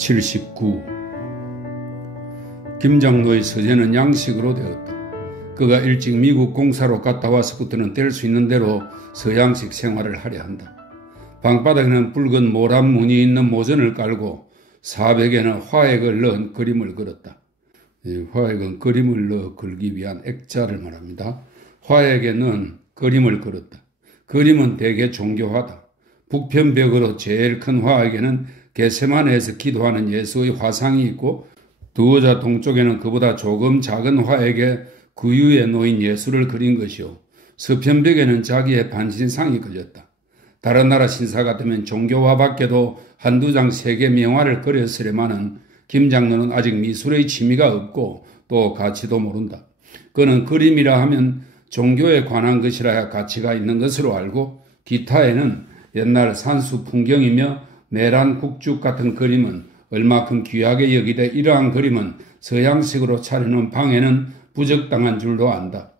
79. 김장로의 서재는 양식으로 되었다. 그가 일찍 미국 공사로 갔다 와서부터는 될 수 있는 대로 서양식 생활을 하려 한다. 방바닥에는 붉은 모란 무늬 있는 모전을 깔고 사벽에는 화액을 넣은 그림을 그렸다. 화액은 그림을 넣어 그리기 위한 액자를 말합니다. 화액에 넣은 그림을 그렸다. 그림은 대개 종교화다. 북편벽으로 제일 큰 화액에는 겟세마네에서 기도하는 예수의 화상이 있고 두 의자 동쪽에는 그보다 조금 작은 화액에 그 위에 놓인 예수를 그린 것이요. 서편벽에는 자기의 반신상이 그렸다. 다른 나라 신사 같으면 종교화 밖에도 한두 장 세계 명화를 그렸으려마는 김장로는 아직 미술의 취미가 없고 또 가치도 모른다. 그는 그림이라 하면 종교에 관한 것이라야 가치가 있는 것으로 알고 기타에는 옛날 산수 풍경이며 내란 국죽 같은 그림은 얼마큼 귀하게 여기되 이러한 그림은 서양식으로 차려놓은 방에는 부적당한 줄도 안다.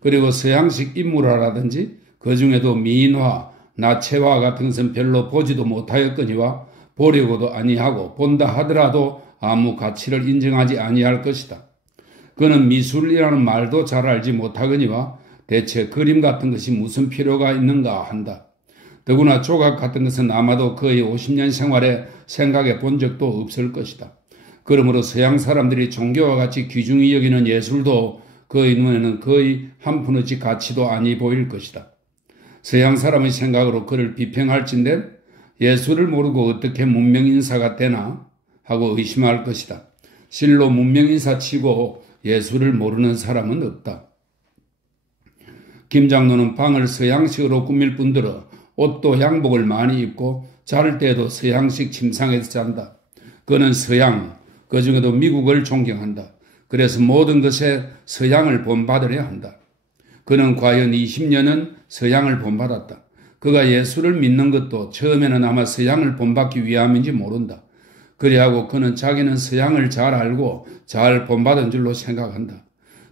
그리고 서양식 인물화라든지 그 중에도 미인화, 나체화 같은 것은 별로 보지도 못하였거니와 보려고도 아니하고 본다 하더라도 아무 가치를 인정하지 아니할 것이다. 그는 미술이라는 말도 잘 알지 못하거니와 대체 그림 같은 것이 무슨 필요가 있는가 한다. 더구나 조각 같은 것은 아마도 거의 50년 생활에 생각해 본 적도 없을 것이다. 그러므로 서양 사람들이 종교와 같이 귀중히 여기는 예술도 그의 눈에는 거의 한 푼어치 가치도 아니 보일 것이다. 서양 사람의 생각으로 그를 비평할진대 예술을 모르고 어떻게 문명인사가 되나 하고 의심할 것이다. 실로 문명인사 치고 예술을 모르는 사람은 없다. 김장로는 방을 서양식으로 꾸밀 뿐더러 옷도 양복을 많이 입고 잘 때에도 서양식 침상에서 잔다. 그는 서양, 그 중에도 미국을 존경한다. 그래서 모든 것에 서양을 본받으려 한다. 그는 과연 20년은 서양을 본받았다. 그가 예수를 믿는 것도 처음에는 아마 서양을 본받기 위함인지 모른다. 그리하고 그는 자기는 서양을 잘 알고 잘 본받은 줄로 생각한다.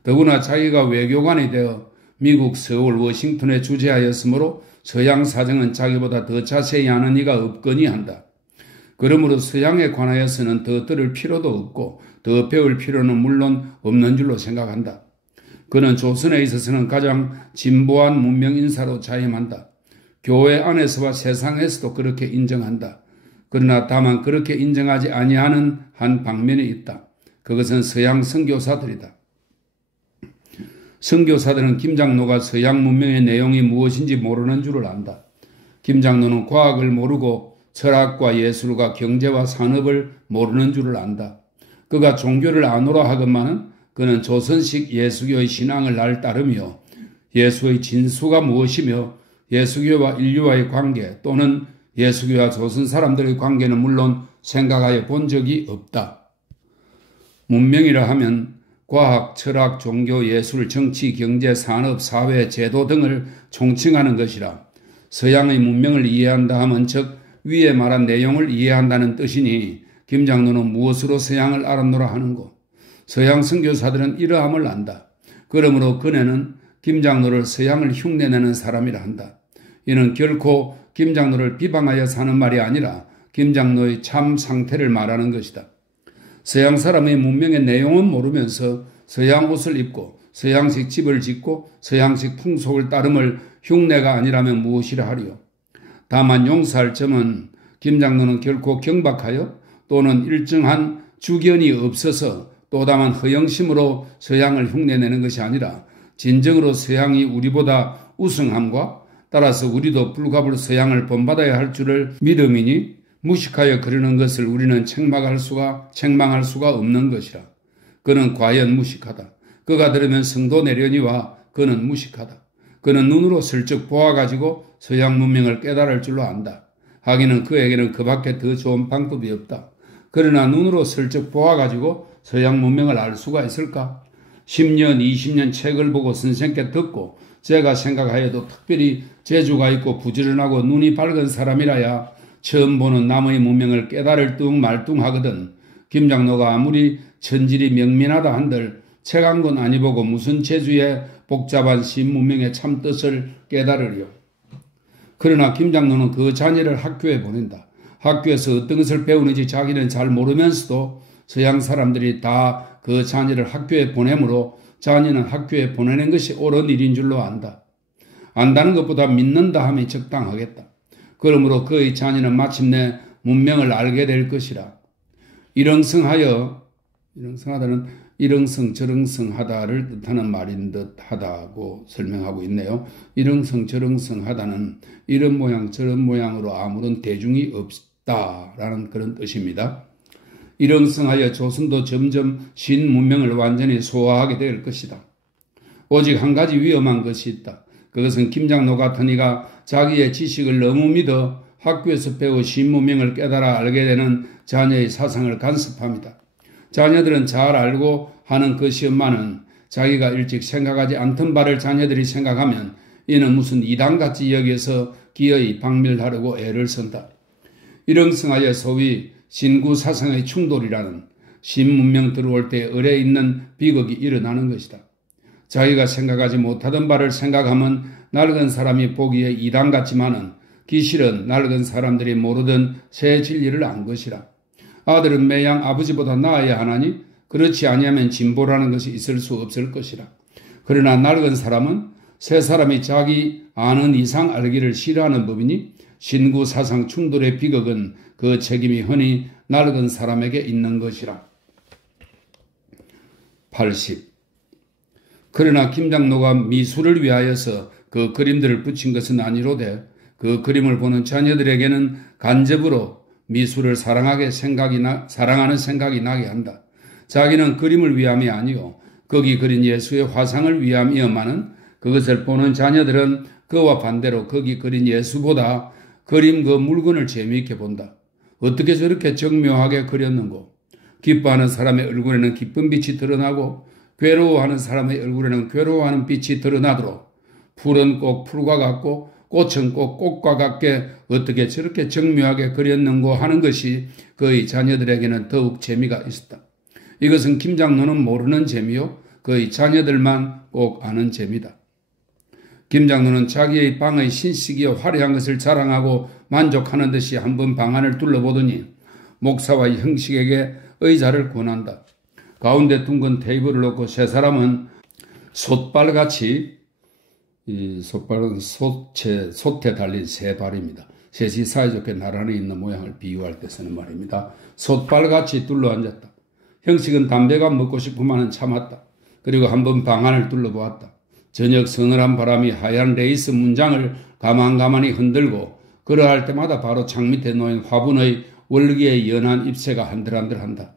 더구나 자기가 외교관이 되어 미국 서울 워싱턴에 주재하였으므로 서양 사정은 자기보다 더 자세히 아는 이가 없거니 한다. 그러므로 서양에 관하여서는 더 들을 필요도 없고 더 배울 필요는 물론 없는 줄로 생각한다. 그는 조선에 있어서는 가장 진보한 문명 인사로 자임한다. 교회 안에서와 세상에서도 그렇게 인정한다. 그러나 다만 그렇게 인정하지 아니하는 한 방면이 있다. 그것은 서양 선교사들이다. 선교사들은 김장로가 서양 문명의 내용이 무엇인지 모르는 줄을 안다. 김장로는 과학을 모르고 철학과 예술과 경제와 산업을 모르는 줄을 안다. 그가 종교를 아노라 하건만은 그는 조선식 예수교의 신앙을 날 따르며 예수의 진수가 무엇이며 예수교와 인류와의 관계 또는 예수교와 조선 사람들의 관계는 물론 생각하여 본 적이 없다. 문명이라 하면 과학, 철학, 종교, 예술, 정치, 경제, 산업, 사회, 제도 등을 총칭하는 것이라 서양의 문명을 이해한다 하면 즉 위에 말한 내용을 이해한다는 뜻이니 김장로는 무엇으로 서양을 알았노라 하는고 서양 선교사들은 이러함을 안다. 그러므로 그네는 김장로를 서양을 흉내내는 사람이라 한다. 이는 결코 김장로를 비방하여 사는 말이 아니라 김장로의 참 상태를 말하는 것이다. 서양 사람의 문명의 내용은 모르면서 서양 옷을 입고 서양식 집을 짓고 서양식 풍속을 따름을 흉내가 아니라면 무엇이라 하리요. 다만 용서할 점은 김장로는 결코 경박하여 또는 일정한 주견이 없어서 또 다만 허영심으로 서양을 흉내내는 것이 아니라 진정으로 서양이 우리보다 우승함과 따라서 우리도 불가불 서양을 본받아야 할 줄을 믿음이니 무식하여 그러는 것을 우리는 책망할 수가 없는 것이라. 그는 과연 무식하다. 그가 들으면 성도 내려니와 그는 무식하다. 그는 눈으로 슬쩍 보아가지고 서양 문명을 깨달을 줄로 안다. 하기는 그에게는 그 밖에 더 좋은 방법이 없다. 그러나 눈으로 슬쩍 보아가지고 서양 문명을 알 수가 있을까? 10년, 20년 책을 보고 선생께 듣고 제가 생각하여도 특별히 재주가 있고 부지런하고 눈이 밝은 사람이라야 처음 보는 남의 문명을 깨달을 뚱말뚱하거든. 김장로가 아무리 천질이 명민하다 한들 책 한 권 아니 보고 무슨 재주의 복잡한 신문명의 참뜻을 깨달으리요. 그러나 김장로는 그 자녀를 학교에 보낸다. 학교에서 어떤 것을 배우는지 자기는 잘 모르면서도 서양 사람들이 다 그 자녀를 학교에 보내므로 자녀는 학교에 보내는 것이 옳은 일인 줄로 안다. 안다는 것보다 믿는다 함이 적당하겠다. 그러므로 그의 자녀는 마침내 문명을 알게 될 것이라. 일렁성하다는 일렁성저렁성하다를 뜻하는 말인 듯하다고 설명하고 있네요. 일렁성저렁성하다는 이런 모양 저런 모양으로 아무런 대중이 없다라는 그런 뜻입니다. 일렁성하여 조선도 점점 신문명을 완전히 소화하게 될 것이다. 오직 한 가지 위험한 것이 있다. 그것은 김장로 같은 이가 자기의 지식을 너무 믿어 학교에서 배워 신문명을 깨달아 알게 되는 자녀의 사상을 간섭합니다. 자녀들은 잘 알고 하는 것이었만은 자기가 일찍 생각하지 않던 바를 자녀들이 생각하면 이는 무슨 이단같이 여기서 기어이 박멸하려고 애를 쓴다. 일렁성하여 소위 신구 사상의 충돌이라는 신문명 들어올 때 을에 있는 비극이 일어나는 것이다. 자기가 생각하지 못하던 바를 생각하면 낡은 사람이 보기에 이단 같지만은 기실은 낡은 사람들이 모르던 새 진리를 안 것이라. 아들은 매양 아버지보다 나아야 하나니 그렇지 아니하면 진보라는 것이 있을 수 없을 것이라. 그러나 낡은 사람은 새 사람이 자기 아는 이상 알기를 싫어하는 법이니 신구 사상 충돌의 비극은 그 책임이 흔히 낡은 사람에게 있는 것이라. 80. 그러나 김장로가 미술을 위하여서 그 그림들을 붙인 것은 아니로되 그 그림을 보는 자녀들에게는 간접으로 미술을 사랑하는 생각이 나게 한다. 자기는 그림을 위함이 아니요 거기 그린 예수의 화상을 위함이었마는 그것을 보는 자녀들은 그와 반대로 거기 그린 예수보다 그림 그 물건을 재미있게 본다. 어떻게 저렇게 정묘하게 그렸는고? 기뻐하는 사람의 얼굴에는 기쁜 빛이 드러나고 괴로워하는 사람의 얼굴에는 괴로워하는 빛이 드러나도록 풀은 꼭 풀과 같고 꽃은 꼭 꽃과 같게 어떻게 저렇게 정묘하게 그렸는고 하는 것이 그의 자녀들에게는 더욱 재미가 있었다. 이것은 김장로는 모르는 재미요 그의 자녀들만 꼭 아는 재미다. 김장로는 자기의 방의 신식이요 화려한 것을 자랑하고 만족하는 듯이 한번 방 안을 둘러보더니 목사와 형식에게 의자를 권한다. 가운데 둥근 테이블을 놓고 세 사람은 솥발같이 솥발은 솥에 달린 세 발입니다. 셋이 사이좋게 나란히 있는 모양을 비유할 때 쓰는 말입니다. 솥발같이 둘러앉았다. 형식은 담배가 먹고 싶으면 참았다. 그리고 한번 방 안을 둘러보았다. 저녁 서늘한 바람이 하얀 레이스 문장을 가만가만히 흔들고 그러할 때마다 바로 창 밑에 놓인 화분의 월기의 연한 잎새가 한들한들한다.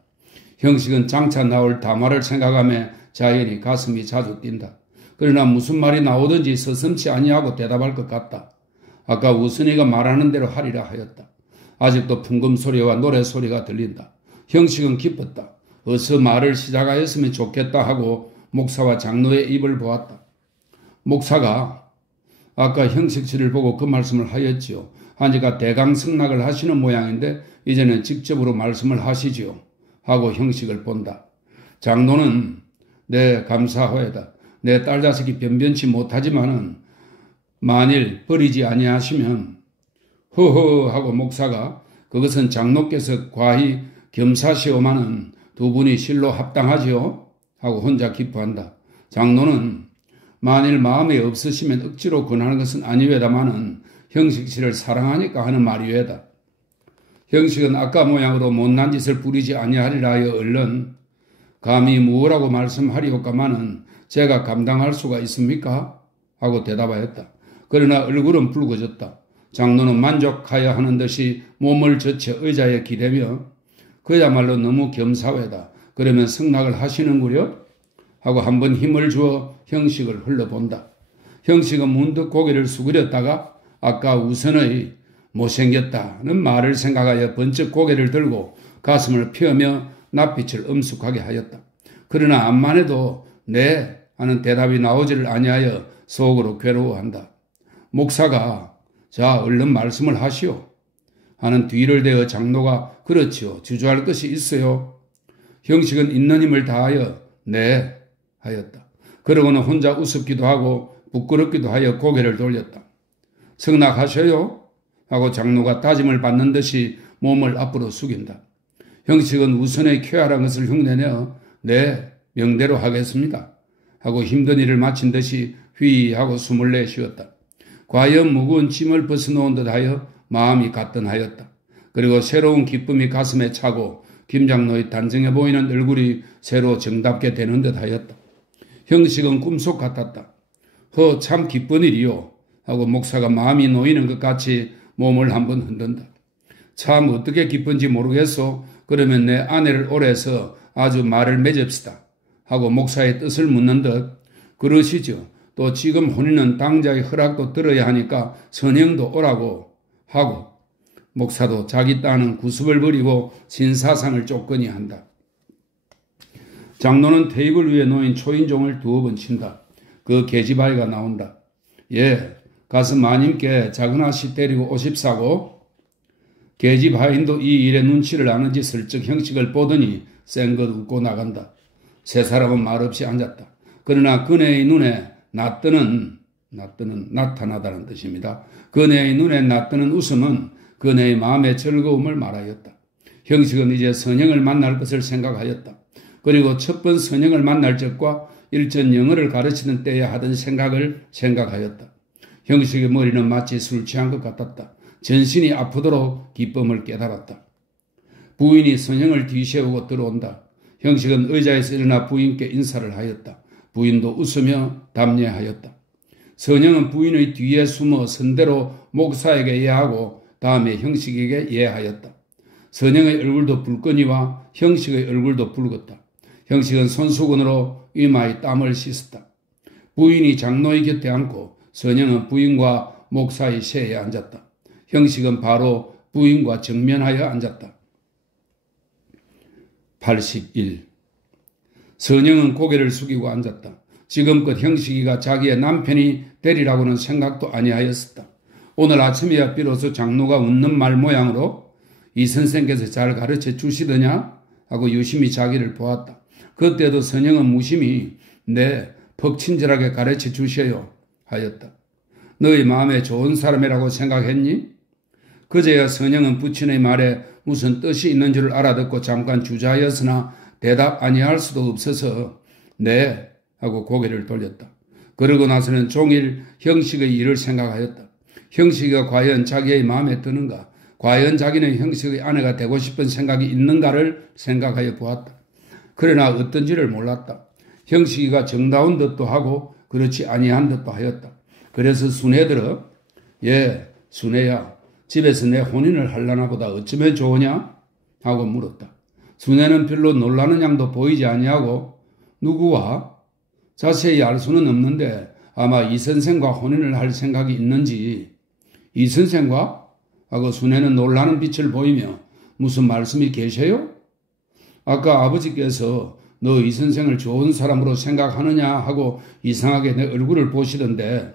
형식은 장차 나올 담화를 생각하며 자연히 가슴이 자주 뛴다. 그러나 무슨 말이 나오든지 서슴지 아니하고 대답할 것 같다. 아까 우선이가 말하는 대로 하리라 하였다. 아직도 풍금 소리와 노래 소리가 들린다. 형식은 기뻤다. 어서 말을 시작하였으면 좋겠다 하고 목사와 장로의 입을 보았다. 목사가 아까 형식 씨를 보고 그 말씀을 하였지요. 하니까 대강승낙을 하시는 모양인데 이제는 직접으로 말씀을 하시지요. 하고 형식을 본다. 장로는 네 감사하여다. 내 딸 자식이 변변치 못하지만은 만일 버리지 아니하시면 허허 하고 목사가 그것은 장로께서 과히 겸사시오마는 두 분이 실로 합당하지요. 하고 혼자 기뻐한다. 장로는 만일 마음에 없으시면 억지로 권하는 것은 아니외다마는 형식 씨를 사랑하니까 하는 말이외다. 형식은 아까 모양으로 못난 짓을 부리지 아니하리라 하여 얼른 감히 무엇라고 말씀하리오까마는 제가 감당할 수가 있습니까? 하고 대답하였다. 그러나 얼굴은 붉어졌다. 장로는 만족하여 하는 듯이 몸을 젖혀 의자에 기대며 그야말로 너무 겸사회다. 그러면 승낙을 하시는구려? 하고 한번 힘을 주어 형식을 흘러본다. 형식은 문득 고개를 숙이렸다가 아까 우선의 못생겼다는 말을 생각하여 번쩍 고개를 들고 가슴을 펴며 낯빛을 엄숙하게 하였다. 그러나 암만 해도 네 하는 대답이 나오지를 아니하여 속으로 괴로워한다. 목사가 자 얼른 말씀을 하시오 하는 뒤를 대어 장로가 그렇지요. 주저할 것이 있어요. 형식은 있는 힘을 다하여 네 하였다. 그러고는 혼자 우습기도 하고 부끄럽기도 하여 고개를 돌렸다. 승낙하셔요? 하고 장로가 다짐을 받는 듯이 몸을 앞으로 숙인다. 형식은 우선의 쾌활한 것을 흉내내어 네, 명대로 하겠습니다 하고 힘든 일을 마친 듯이 휘 하고 숨을 내쉬었다. 과연 무거운 짐을 벗어놓은 듯하여 마음이 가뿐하였다. 그리고 새로운 기쁨이 가슴에 차고 김 장로의 단정해 보이는 얼굴이 새로 정답게 되는 듯하였다. 형식은 꿈속 같았다. 참 기쁜 일이요 하고 목사가 마음이 놓이는 것 같이 몸을 한번 흔든다. 참 어떻게 기쁜지 모르겠소. 그러면 내 아내를 오래서 아주 말을 맺읍시다 하고 목사의 뜻을 묻는 듯 그러시죠. 또 지금 혼인은 당자의 허락도 들어야 하니까 선영도 오라고 하고 목사도 자기 딴은 구습을 버리고 신사상을 쫓거니 한다. 장로는 테이블 위에 놓인 초인종을 2번 친다. 그 계집아이가 나온다. 예, 가서 마님께 작은 아씨 데리고 오십사고. 계집아이도 이 일에 눈치를 아는지 슬쩍 형식을 보더니 쌩긋 웃고 나간다. 세 사람은 말없이 앉았다. 그러나 그네의 눈에 나타나다는 뜻입니다. 그네의 눈에 낯뜨는 웃음은 그네의 마음의 즐거움을 말하였다. 형식은 이제 선영을 만날 것을 생각하였다. 그리고 첫 번 선영을 만날 적과 일전 영어를 가르치는 때에 하던 생각을 생각하였다. 형식의 머리는 마치 술 취한 것 같았다. 전신이 아프도록 기쁨을 깨달았다. 부인이 선영을 뒤세우고 들어온다. 형식은 의자에서 일어나 부인께 인사를 하였다. 부인도 웃으며 답례하였다. 선영은 부인의 뒤에 숨어 선대로 목사에게 예하고 다음에 형식에게 예하였다. 선영의 얼굴도 붉거니와 형식의 얼굴도 붉었다. 형식은 손수건으로 이마의 땀을 씻었다. 부인이 장로의 곁에 앉고 선영은 부인과 목사의 세에 앉았다. 형식은 바로 부인과 정면하여 앉았다. 81. 선영은 고개를 숙이고 앉았다. 지금껏 형식이가 자기의 남편이 되리라고는 생각도 아니하였었다. 오늘 아침에야 비로소 장로가 웃는 말 모양으로 이 선생께서 잘 가르쳐 주시더냐 하고 유심히 자기를 보았다. 그때도 선영은 무심히 네, 퍽 친절하게 가르쳐 주셔요 하였다. 너희 마음에 좋은 사람이라고 생각했니? 그제야 선영은 부친의 말에 무슨 뜻이 있는 줄 알아듣고 잠깐 주저하였으나 대답 아니할 수도 없어서 네 하고 고개를 돌렸다. 그러고 나서는 종일 형식의 일을 생각하였다. 형식이가 과연 자기의 마음에 드는가? 과연 자기는 형식의 아내가 되고 싶은 생각이 있는가를 생각하여 보았다. 그러나 어떤지를 몰랐다. 형식이가 정다운 듯도 하고 그렇지 아니한 듯도 하였다. 그래서 순애들어 예, 순애야 집에서 내 혼인을 하려나 보다 어쩌면 좋으냐? 하고 물었다. 순애는 별로 놀라는 양도 보이지 아니하고 누구와? 자세히 알 수는 없는데 아마 이 선생과 혼인을 할 생각이 있는지 이 선생과? 하고 순애는 놀라는 빛을 보이며 무슨 말씀이 계세요? 아까 아버지께서 너 이 선생을 좋은 사람으로 생각하느냐 하고 이상하게 내 얼굴을 보시던데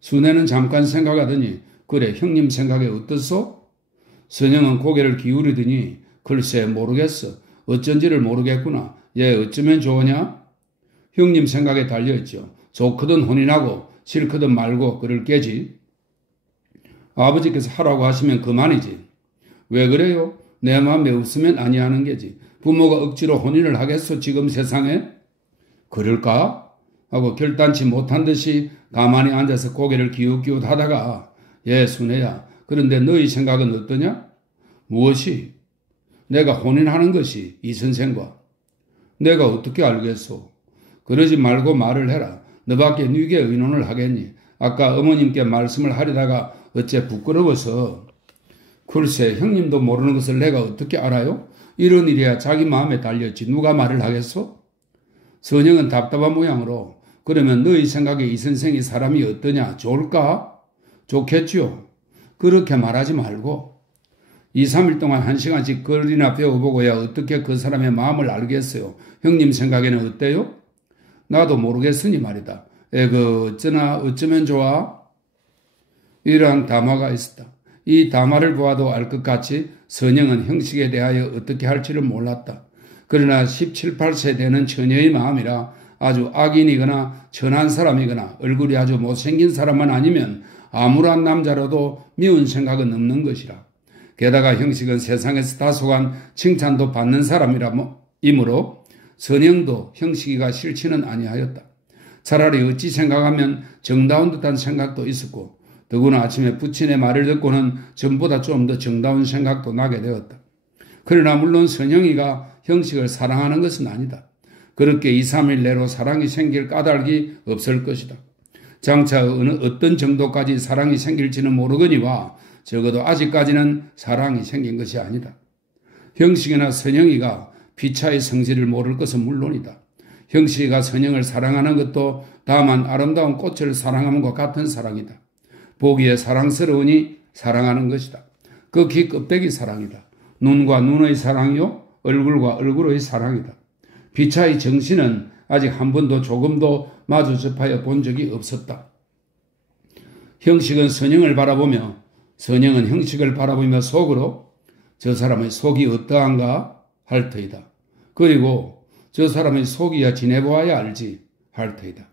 순애는 잠깐 생각하더니 그래 형님 생각에 어떻소? 선영은 고개를 기울이더니 글쎄 모르겠어. 어쩐지를 모르겠구나. 얘 어쩌면 좋으냐? 형님 생각에 달려있죠. 좋거든 혼인하고 싫거든 말고 그럴 게지. 아버지께서 하라고 하시면 그만이지. 왜 그래요? 내 마음에 없으면 아니하는 게지. 부모가 억지로 혼인을 하겠소 지금 세상에? 그럴까? 하고 결단치 못한 듯이 가만히 앉아서 고개를 기웃기웃 하다가 예 순애야 그런데 너희 생각은 어떠냐? 무엇이? 내가 혼인하는 것이 이 선생과 내가 어떻게 알겠소? 그러지 말고 말을 해라. 너밖에 네게 의논을 하겠니? 아까 어머님께 말씀을 하려다가 어째 부끄러워서. 글쎄 형님도 모르는 것을 내가 어떻게 알아요? 이런 일이야 자기 마음에 달렸지 누가 말을 하겠소? 선영은 답답한 모양으로 그러면 너희 생각에 이 선생이 사람이 어떠냐? 좋을까? 좋겠지요. 그렇게 말하지 말고 2, 3일 동안 1시간씩 글이나 배워보고야 어떻게 그 사람의 마음을 알겠어요. 형님 생각에는 어때요? 나도 모르겠으니 말이다. 어쩌면 좋아? 이러한 담화가 있었다. 이 담화를 보아도 알 것 같이 선영은 형식에 대하여 어떻게 할지를 몰랐다. 그러나 17, 18세 되는 처녀의 마음이라 아주 악인이거나 천한 사람이거나 얼굴이 아주 못생긴 사람만 아니면 아무런 남자라도 미운 생각은 없는 것이라. 게다가 형식은 세상에서 다소간 칭찬도 받는 사람이므로 선영도 형식이가 싫지는 아니하였다. 차라리 어찌 생각하면 정다운 듯한 생각도 있었고 더구나 아침에 부친의 말을 듣고는 전보다 좀 더 정다운 생각도 나게 되었다. 그러나 물론 선영이가 형식을 사랑하는 것은 아니다. 그렇게 2, 3일 내로 사랑이 생길 까닭이 없을 것이다. 장차 어떤 정도까지 사랑이 생길지는 모르거니와 적어도 아직까지는 사랑이 생긴 것이 아니다. 형식이나 선영이가 피차의 성질을 모를 것은 물론이다. 형식이가 선영을 사랑하는 것도 다만 아름다운 꽃을 사랑함과 같은 사랑이다. 보기에 사랑스러우니 사랑하는 것이다. 극히 껍데기 사랑이다. 눈과 눈의 사랑이요 얼굴과 얼굴의 사랑이다. 피차의 정신은 아직 한 번도 조금도 마주 접하여 본 적이 없었다. 형식은 선영을 바라보며 선영은 형식을 바라보며 속으로 저 사람의 속이 어떠한가 할 터이다. 그리고 저 사람의 속이야 지내보아야 알지 할 터이다.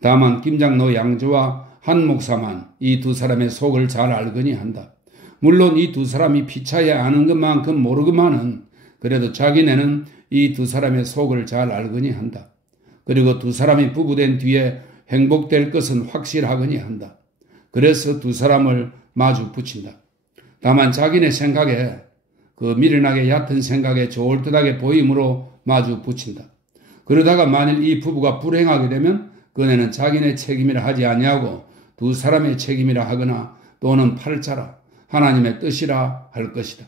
다만 김장로 양조와 한 목사만 이 두 사람의 속을 잘 알거니 한다. 물론 이 두 사람이 피차에 아는 것만큼 모르고만은 그래도 자기네는 이 두 사람의 속을 잘 알거니 한다. 그리고 두 사람이 부부된 뒤에 행복될 것은 확실하거니 한다. 그래서 두 사람을 마주 붙인다. 다만 자기네 생각에 그 미련하게 얕은 생각에 좋을 듯하게 보임으로 마주 붙인다. 그러다가 만일 이 부부가 불행하게 되면 그네는 자기네 책임이라 하지 아니하고 두 사람의 책임이라 하거나 또는 팔자라 하나님의 뜻이라 할 것이다.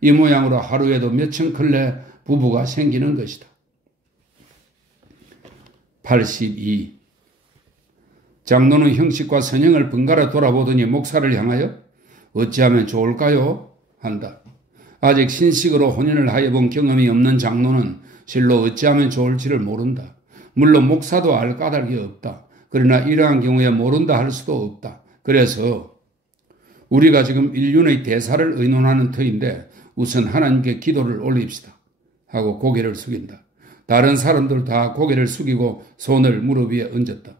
이 모양으로 하루에도 몇천 클레 부부가 생기는 것이다. 82. 장로는 형식과 선영을 번갈아 돌아보더니 목사를 향하여 어찌하면 좋을까요? 한다. 아직 신식으로 혼인을 하여 본 경험이 없는 장로는 실로 어찌하면 좋을지를 모른다. 물론 목사도 알 까닭이 없다. 그러나 이러한 경우에 모른다 할 수도 없다. 그래서 우리가 지금 인륜의 대사를 의논하는 터인데 우선 하나님께 기도를 올립시다 하고 고개를 숙인다. 다른 사람들 다 고개를 숙이고 손을 무릎 위에 얹었다.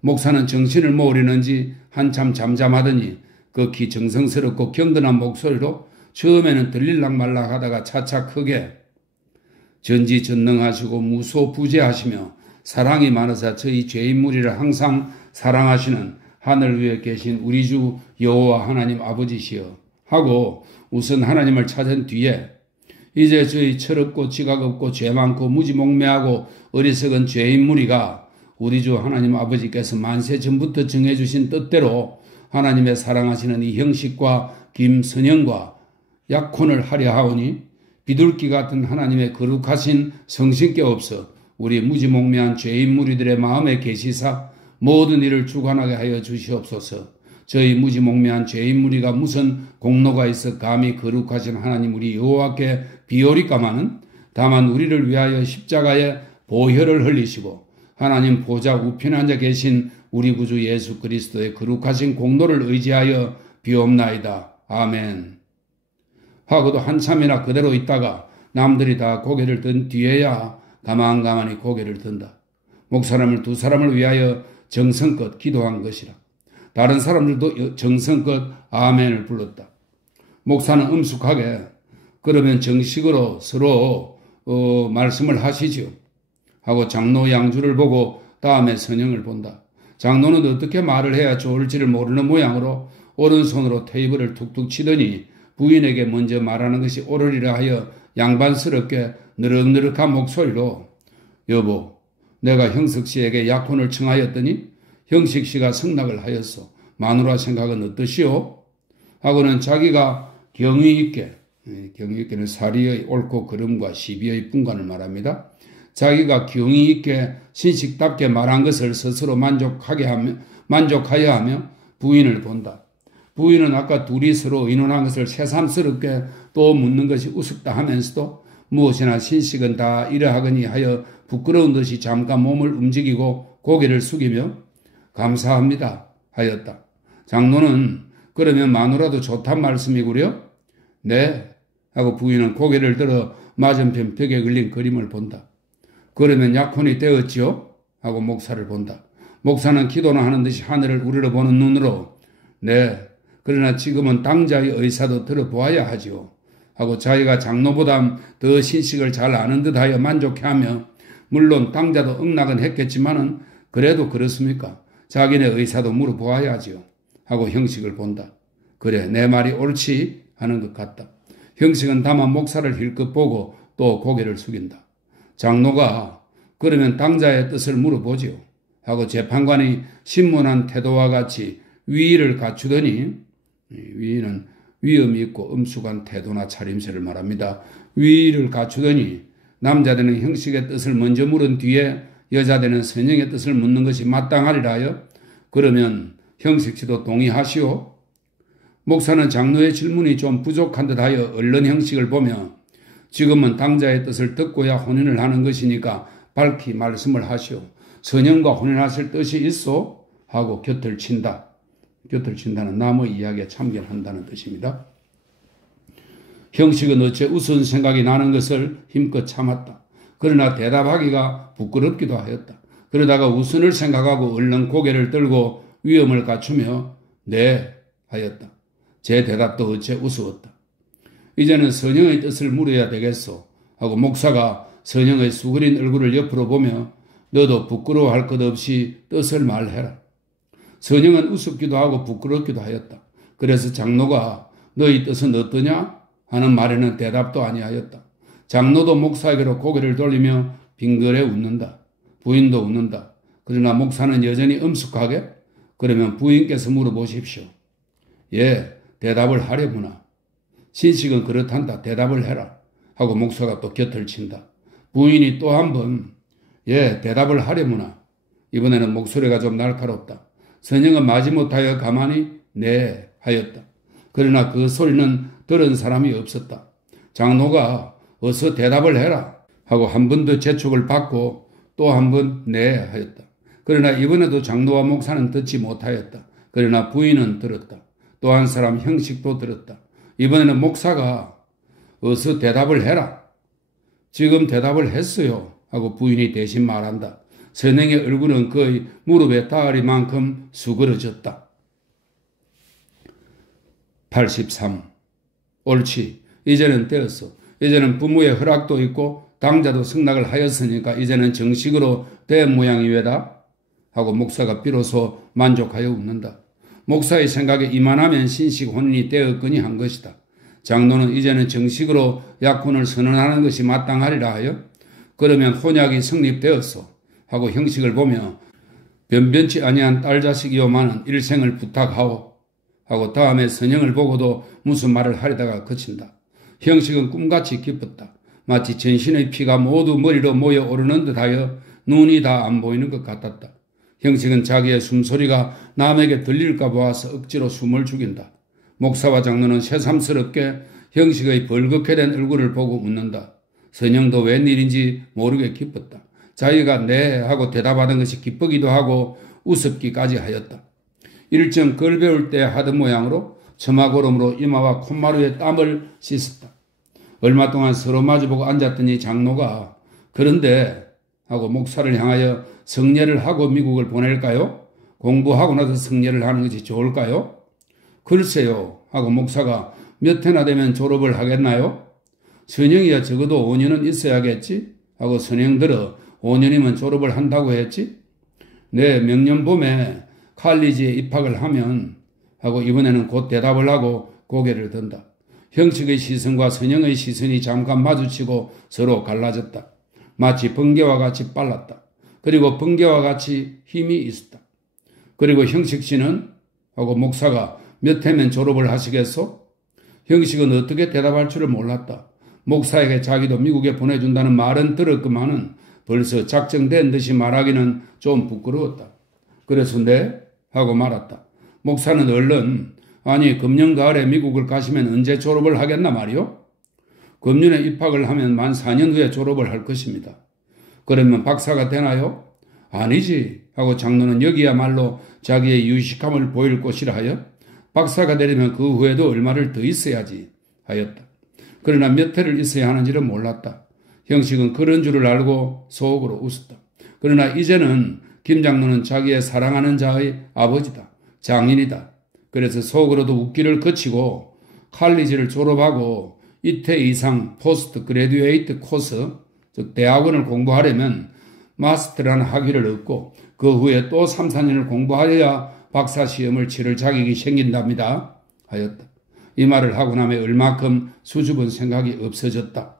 목사는 정신을 모으려는지 한참 잠잠하더니 극히 정성스럽고 경건한 목소리로 처음에는 들릴락 말락 하다가 차차 크게 전지전능하시고 무소부재하시며 사랑이 많으사 저희 죄인무리를 항상 사랑하시는 하늘 위에 계신 우리 주 여호와 하나님 아버지시여 하고 우선 하나님을 찾은 뒤에 이제 저희 철없고 지각 없고 죄 많고 무지몽매하고 어리석은 죄인 무리가 우리 주 하나님 아버지께서 만세 전부터 정해주신 뜻대로 하나님의 사랑하시는 이 형식과 김선영과 약혼을 하려 하오니 비둘기 같은 하나님의 거룩하신 성신께 없어 우리 무지몽매한 죄인 무리들의 마음에 계시사 모든 일을 주관하게 하여 주시옵소서. 저희 무지몽매한 죄인 무리가 무슨 공로가 있어 감히 거룩하신 하나님 우리 여호와께 비오리까마는 다만 우리를 위하여 십자가에 보혈을 흘리시고 하나님 보좌 우편에 앉아 계신 우리 구주 예수 그리스도의 거룩하신 공로를 의지하여 비옵나이다. 아멘. 하고도 한참이나 그대로 있다가 남들이 다 고개를 든 뒤에야 가만히 고개를 든다. 목사님을 두 사람을 위하여 정성껏 기도한 것이라. 다른 사람들도 정성껏 아멘을 불렀다. 목사는 엄숙하게 그러면 정식으로 서로 말씀을 하시지요 하고 장로 양주를 보고 다음에 선영을 본다. 장로는 어떻게 말을 해야 좋을지를 모르는 모양으로 오른손으로 테이블을 툭툭 치더니 부인에게 먼저 말하는 것이 옳으리라 하여 양반스럽게 느럭느럭한 목소리로 여보 내가 형석 씨에게 약혼을 청하였더니 형식 씨가 승낙을 하였소. 마누라 생각은 어떠시오? 하고는 자기가 경의 있게는 사리의 옳고 그름과 시비의 분간을 말합니다. 자기가 경의 있게 신식답게 말한 것을 스스로 만족하여 하며 부인을 본다. 부인은 아까 둘이 서로 의논한 것을 새삼스럽게 또 묻는 것이 우습다 하면서도 무엇이나 신식은 다 이러하거니 하여 부끄러운 듯이 잠깐 몸을 움직이고 고개를 숙이며 감사합니다 하였다. 장로는 그러면 마누라도 좋단 말씀이구려? 네 하고 부인은 고개를 들어 맞은편 벽에 걸린 그림을 본다. 그러면 약혼이 되었지요? 하고 목사를 본다. 목사는 기도나 하는 듯이 하늘을 우러러보는 눈으로 네 그러나 지금은 당자의 의사도 들어보아야 하지요. 하고 자기가 장로보다 더 신식을 잘 아는 듯하여 만족해하며 물론 당자도 응낙은 했겠지만은 그래도 그렇습니까? 자기네 의사도 물어보아야 하지요. 하고 형식을 본다. 그래 내 말이 옳지 하는 것 같다. 형식은 다만 목사를 힐끗 보고 또 고개를 숙인다. 장로가 그러면 당자의 뜻을 물어보지요. 하고 재판관이 신문한 태도와 같이 위의를 갖추더니 위의는 위엄이 있고 엄숙한 태도나 차림새를 말합니다. 위의를 갖추더니 남자들은 형식의 뜻을 먼저 물은 뒤에 여자들은 선영의 뜻을 묻는 것이 마땅하리라 하여 그러면 형식씨도 동의하시오. 목사는 장로의 질문이 좀 부족한 듯하여 얼른 형식을 보며 지금은 당자의 뜻을 듣고야 혼인을 하는 것이니까 밝히 말씀을 하시오. 선영과 혼인하실 뜻이 있어? 하고 곁을 친다. 곁을 친다는 남의 이야기에 참견한다는 뜻입니다. 형식은 어째 우스운 생각이 나는 것을 힘껏 참았다. 그러나 대답하기가 부끄럽기도 하였다. 그러다가 우선을 생각하고 얼른 고개를 들고 위엄을 갖추며 네 하였다. 제 대답도 어째 우스웠다. 이제는 선영의 뜻을 물어야 되겠소 하고 목사가 선영의 수그린 얼굴을 옆으로 보며 너도 부끄러워할 것 없이 뜻을 말해라. 선영은 우습기도 하고 부끄럽기도 하였다. 그래서 장로가 너희 뜻은 어떠냐 하는 말에는 대답도 아니하였다. 장로도 목사에게로 고개를 돌리며 빙그레 웃는다. 부인도 웃는다. 그러나 목사는 여전히 엄숙하게 그러면 부인께서 물어보십시오. 예, 대답을 하려구나. 신식은 그렇단다. 대답을 해라. 하고 목사가 또 곁을 친다. 부인이 또 한 번 예, 대답을 하려무나. 이번에는 목소리가 좀 날카롭다. 선영은 마지못하여 가만히 네 하였다. 그러나 그 소리는 들은 사람이 없었다. 장로가 어서 대답을 해라 하고 한 번 더 재촉을 받고 또 한 번 네 하였다. 그러나 이번에도 장로와 목사는 듣지 못하였다. 그러나 부인은 들었다. 또 한 사람 형식도 들었다. 이번에는 목사가 어서 대답을 해라. 지금 대답을 했어요. 하고 부인이 대신 말한다. 선영의 얼굴은 거의 무릎에 닿으리만큼 수그러졌다. 83. 옳지. 이제는 되었어. 이제는 부모의 허락도 있고 당자도 승낙을 하였으니까 이제는 정식으로 된 모양이외다. 하고 목사가 비로소 만족하여 웃는다. 목사의 생각에 이만하면 신식 혼인이 되었거니 한 것이다. 장로는 이제는 정식으로 약혼을 선언하는 것이 마땅하리라 하여 그러면 혼약이 성립되었소 하고 형식을 보며 변변치 아니한 딸자식이오마는 일생을 부탁하오 하고 다음에 선영을 보고도 무슨 말을 하려다가 그친다. 형식은 꿈같이 기뻤다. 마치 전신의 피가 모두 머리로 모여 오르는 듯하여 눈이 다 안 보이는 것 같았다. 형식은 자기의 숨소리가 남에게 들릴까 보아서 억지로 숨을 죽인다. 목사와 장로는 새삼스럽게 형식의 벌겋게 된 얼굴을 보고 웃는다. 선영도 웬일인지 모르게 기뻤다. 자기가 네 하고 대답하던 것이 기쁘기도 하고 우습기까지 하였다. 일정 걸 배울 때 하던 모양으로 처마고름으로 이마와 콧마루에 땀을 씻었다. 얼마 동안 서로 마주보고 앉았더니 장로가 그런데 하고 목사를 향하여 성례를 하고 미국을 보낼까요? 공부하고 나서 성례를 하는 것이 좋을까요? 글쎄요 하고 목사가 몇 해나 되면 졸업을 하겠나요? 선영이야 적어도 5년은 있어야겠지? 하고 선영들어 5년이면 졸업을 한다고 했지? 네, 명년 봄에 칼리지에 입학을 하면 하고 이번에는 곧 대답을 하고 고개를 든다. 형식의 시선과 선영의 시선이 잠깐 마주치고 서로 갈라졌다. 마치 번개와 같이 빨랐다. 그리고 번개와 같이 힘이 있었다. 그리고 형식 씨는 하고 목사가 몇 해면 졸업을 하시겠소? 형식은 어떻게 대답할 줄을 몰랐다. 목사에게 자기도 미국에 보내준다는 말은 들었구만은 벌써 작정된 듯이 말하기는 좀 부끄러웠다. 그래서 네? 하고 말았다. 목사는 얼른 아니 금년 가을에 미국을 가시면 언제 졸업을 하겠나 말이요? 금년에 입학을 하면 만 4년 후에 졸업을 할 것입니다. 그러면 박사가 되나요? 아니지 하고 장로는 여기야말로 자기의 유식함을 보일 곳이라 하여 박사가 되려면 그 후에도 얼마를 더 있어야지 하였다. 그러나 몇 해를 있어야 하는지는 몰랐다. 형식은 그런 줄을 알고 속으로 웃었다. 그러나 이제는 김 장로는 자기의 사랑하는 자의 아버지다. 장인이다. 그래서 속으로도 웃기를 거치고 칼리지를 졸업하고 이태 이상 포스트 그레듀에이트 코스, 즉 대학원을 공부하려면 마스터라는 학위를 얻고 그 후에 또 3, 4년을 공부하여야 박사 시험을 치를 자격이 생긴답니다. 하였다. 이 말을 하고 나면 얼마큼 수줍은 생각이 없어졌다.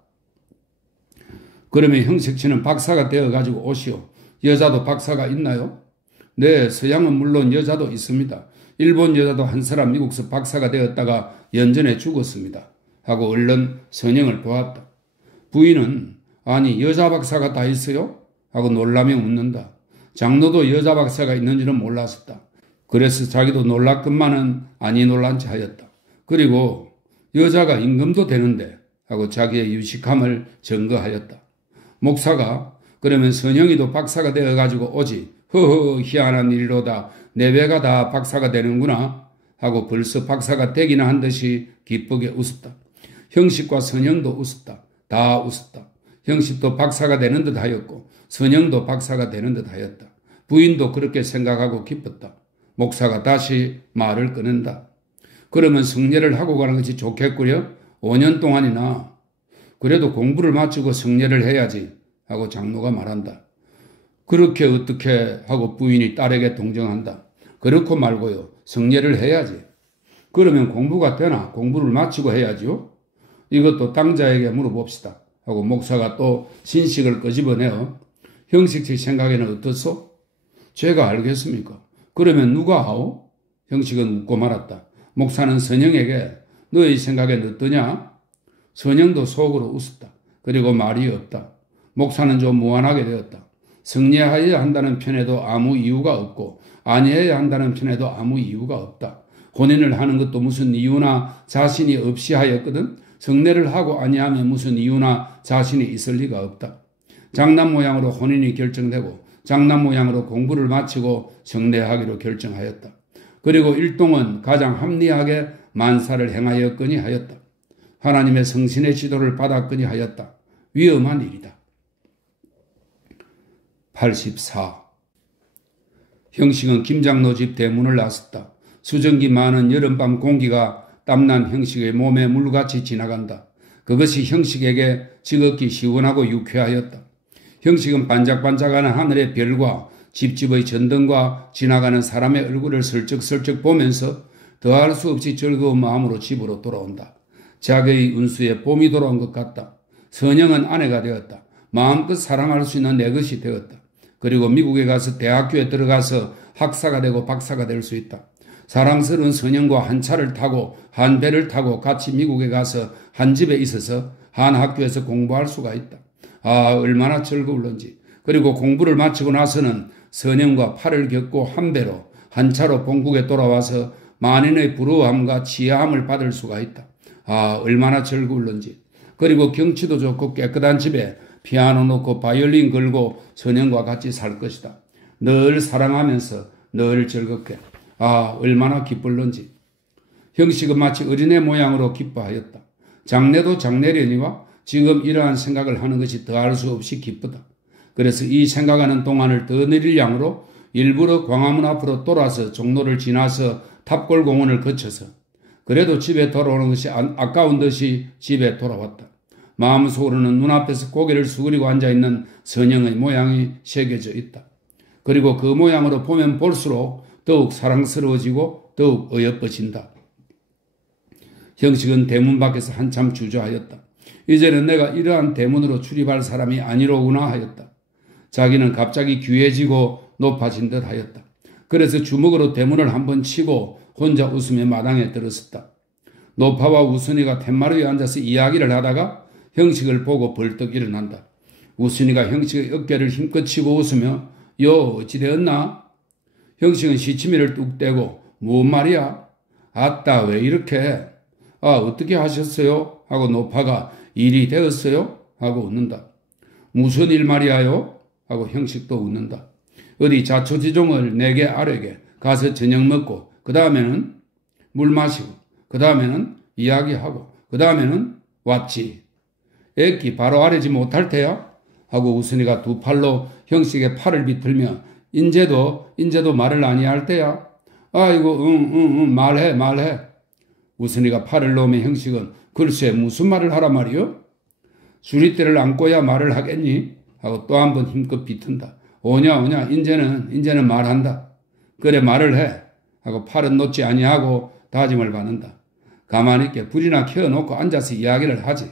그러면 형식치는 박사가 되어가지고 오시오. 여자도 박사가 있나요? 네, 서양은 물론 여자도 있습니다. 일본 여자도 한 사람 미국서 박사가 되었다가 연전에 죽었습니다. 하고 얼른 선영을 보았다. 부인은 아니 여자 박사가 다 있어요? 하고 놀라며 웃는다. 장로도 여자 박사가 있는지는 몰랐었다. 그래서 자기도 놀랐건만은 아니 놀란 체 하였다. 그리고 여자가 임금도 되는데 하고 자기의 유식함을 증거하였다. 목사가 그러면 선영이도 박사가 되어가지고 오지. 허허 희한한 일이로다. 내 배가 다 박사가 되는구나 하고 벌써 박사가 되기나 한 듯이 기쁘게 웃었다. 형식과 선영도 웃었다. 다 웃었다. 형식도 박사가 되는 듯 하였고 선영도 박사가 되는 듯 하였다. 부인도 그렇게 생각하고 기뻤다. 목사가 다시 말을 꺼낸다. 그러면 성례를 하고 가는 것이 좋겠구려? 5년 동안이나. 그래도 공부를 마치고 성례를 해야지 하고 장로가 말한다. 그렇게 어떻게 하고 부인이 딸에게 동정한다. 그렇고 말고요. 성례를 해야지. 그러면 공부가 되나? 공부를 마치고 해야지요. 이것도 당자에게 물어봅시다. 하고 목사가 또 신식을 끄집어내어 형식의 생각에는 어떻소? 제가 알겠습니까? 그러면 누가 하오? 형식은 웃고 말았다. 목사는 선영에게 너의 생각엔 어떠냐? 선영도 속으로 웃었다. 그리고 말이 없다. 목사는 좀 무안하게 되었다. 성례하여야 한다는 편에도 아무 이유가 없고 아니해야 한다는 편에도 아무 이유가 없다. 혼인을 하는 것도 무슨 이유나 자신이 없이 하였거든. 성례를 하고 아니하면 무슨 이유나 자신이 있을 리가 없다. 장남 모양으로 혼인이 결정되고 장남 모양으로 공부를 마치고 성례하기로 결정하였다. 그리고 일동은 가장 합리하게 만사를 행하였거니 하였다. 하나님의 성신의 지도를 받았거니 하였다. 위험한 일이다. 84. 형식은 김장로 집 대문을 나섰다. 수증기 많은 여름밤 공기가 땀난 형식의 몸에 물같이 지나간다. 그것이 형식에게 지극히 시원하고 유쾌하였다. 형식은 반짝반짝하는 하늘의 별과 집집의 전등과 지나가는 사람의 얼굴을 슬쩍슬쩍 보면서 더할 수 없이 즐거운 마음으로 집으로 돌아온다. 자기의 운수에 봄이 돌아온 것 같다. 선영은 아내가 되었다. 마음껏 사랑할 수 있는 내 것이 되었다. 그리고 미국에 가서 대학교에 들어가서 학사가 되고 박사가 될 수 있다. 사랑스러운 선영과 한 차를 타고 한 배를 타고 같이 미국에 가서 한 집에 있어서 한 학교에서 공부할 수가 있다. 아, 얼마나 즐거울런지. 그리고 공부를 마치고 나서는 선영과 팔을 겪고 한 배로 한 차로 본국에 돌아와서 만인의 부러움과 치하함을 받을 수가 있다. 아, 얼마나 즐거울런지. 그리고 경치도 좋고 깨끗한 집에 피아노 놓고 바이올린 걸고 선영과 같이 살 것이다. 늘 사랑하면서 늘 즐겁게. 아, 얼마나 기쁠런지. 형식은 마치 어린애 모양으로 기뻐하였다. 장래도 장래려니와 지금 이러한 생각을 하는 것이 더할 수 없이 기쁘다. 그래서 이 생각하는 동안을 더 느릴 양으로 일부러 광화문 앞으로 돌아서 종로를 지나서 탑골공원을 거쳐서 그래도 집에 돌아오는 것이 아까운 듯이 집에 돌아왔다. 마음속으로는 눈앞에서 고개를 숙이고 앉아있는 선영의 모양이 새겨져 있다. 그리고 그 모양으로 보면 볼수록 더욱 사랑스러워지고 더욱 어여뻐진다. 형식은 대문 밖에서 한참 주저하였다. 이제는 내가 이러한 대문으로 출입할 사람이 아니로구나 하였다. 자기는 갑자기 귀해지고 높아진 듯 하였다. 그래서 주먹으로 대문을 한번 치고 혼자 웃으며 마당에 들었었다. 노파와 우순이가 툇마루 위에 앉아서 이야기를 하다가 형식을 보고 벌떡 일어난다. 우순이가 형식의 어깨를 힘껏 치고 웃으며 요 어찌 되었나? 형식은 시치미를 뚝 떼고 무슨 말이야? 아따 왜 이렇게? 아 어떻게 하셨어요? 하고 노파가 일이 되었어요? 하고 웃는다. 무슨 일 말이야요? 하고 형식도 웃는다. 어디 자초지종을 내게 아래게 가서 저녁 먹고 그 다음에는 물 마시고 그 다음에는 이야기하고 그 다음에는 왔지. 애기 바로 아래지 못할 테야? 하고 우순이가 두 팔로 형식의 팔을 비틀며 인제도 말을 아니할 때야? 아이고 말해. 우선이가 팔을 놓으면 형식은 글쎄 무슨 말을 하라 말이요? 수리대를 안고야 말을 하겠니? 하고 또 한 번 힘껏 비튼다. 오냐 인제는 말한다. 그래 말을 해. 하고 팔은 놓지 아니하고 다짐을 받는다. 가만히 있게 불이나 켜놓고 앉아서 이야기를 하지.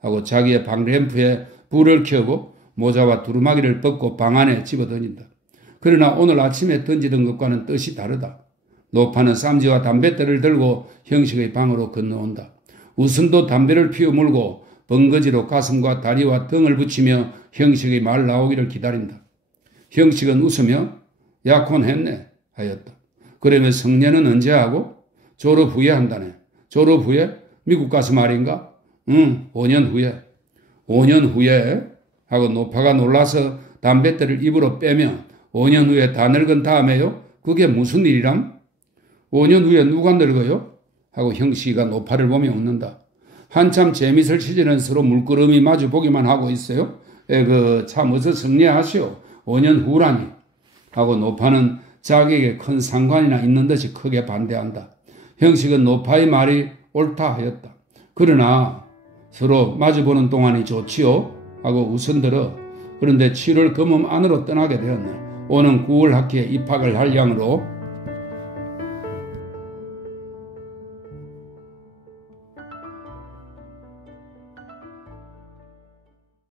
하고 자기의 방 램프에 불을 켜고 모자와 두루마기를 벗고 방 안에 집어던진다. 그러나 오늘 아침에 던지던 것과는 뜻이 다르다. 노파는 쌈지와 담뱃대를 들고 형식의 방으로 건너온다. 우선도 담배를 피워 물고 번거지로 가슴과 다리와 등을 붙이며 형식의 말 나오기를 기다린다. 형식은 웃으며 약혼했네 하였다. 그러면 성년은 언제 하고? 졸업 후에 한다네. 졸업 후에? 미국 가서 말인가? 5년 후에. 5년 후에? 하고 노파가 놀라서 담뱃대를 입으로 빼면 5년 후에 다 늙은 다음에요? 그게 무슨 일이람? 5년 후에 누가 늙어요? 하고 형식이가 노파를 보며 웃는다. 한참 재미있을 시절은 서로 물끄러미 마주 보기만 하고 있어요. 참 어서 정리하시오. 5년 후라니. 하고 노파는 자기에게 큰 상관이나 있는 듯이 크게 반대한다. 형식은 노파의 말이 옳다 하였다. 그러나 서로 마주보는 동안이 좋지요. 하고 웃은들어. 그런데 7월 금음 안으로 떠나게 되었네. 오는 9월 학기에 입학을 할 양으로